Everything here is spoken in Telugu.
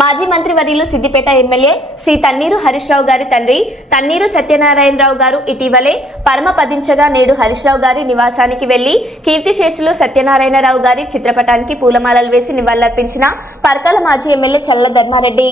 మాజీ మంత్రి వర్యులు సిద్దిపేట ఎమ్మెల్యే శ్రీ తన్నీరు హరీష్ రావు గారి తండ్రి తన్నీరు సత్యనారాయణరావు గారు ఇటీవలే పరమపదించగా నేడు హరీష్ రావు గారి నివాసానికి వెళ్లి కీర్తిశేషులు సత్యనారాయణరావు గారి చిత్రపటానికి పూలమాలలు వేసి నివాళులర్పించిన పర్కాల మాజీ ఎమ్మెల్యే చల్ల ధర్మారెడ్డి.